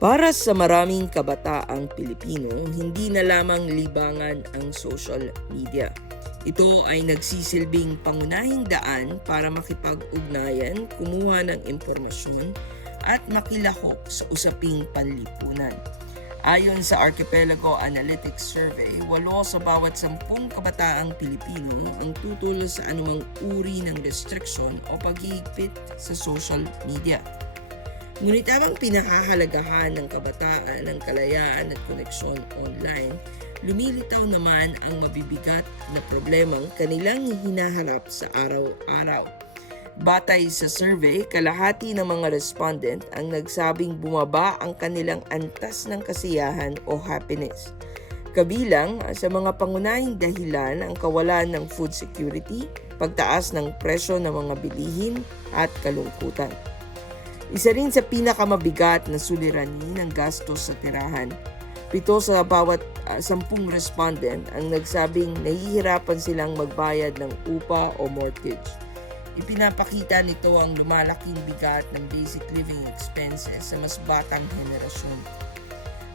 Para sa maraming kabataang Pilipino, hindi na lamang libangan ang social media. Ito ay nagsisilbing pangunahing daan para makipag-ugnayan, kumuha ng impormasyon at makilahok sa usaping panlipunan. Ayon sa Archipelago Analytics Survey, 8 sa bawat 10 kabataang Pilipino ang tutulo sa anumang uri ng restriksyon o paghihigpit sa social media. Ngunit habang pinakahalagahan ng kabataan ang kalayaan at koneksyon online, lumilitaw naman ang mabibigat na problemang kanilang hinaharap sa araw-araw. Batay sa survey, kalahati ng mga respondent ang nagsabing bumaba ang kanilang antas ng kasiyahan o happiness. Kabilang sa mga pangunahing dahilan ang kawalan ng food security, pagtaas ng presyo ng mga bilihin at kalungkutan. Isa rin sa pinakamabigat na suliranin ng gastos sa tirahan. 7 sa bawat 10 respondent ang nagsabing nahihirapan silang magbayad ng upa o mortgage. Ipinapakita nito ang lumalaking bigat ng basic living expenses sa mas batang henerasyon.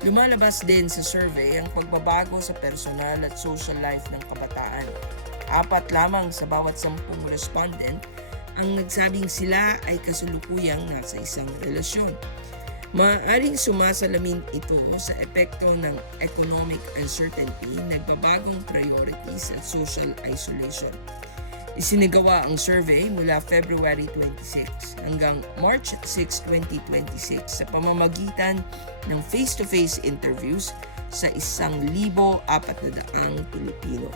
Lumalabas din sa survey ang pagbabago sa personal at social life ng kabataan. 4 lamang sa bawat 10 respondent ang nagsabing sila ay kasulukuyang nasa isang relasyon. Maaaring sumasalamin ito sa epekto ng economic uncertainty, nagbabagong priorities at social isolation. Isinagawa ang survey mula February 26 hanggang March 6, 2026 sa pamamagitan ng face-to-face interviews sa 1,400 Pilipino.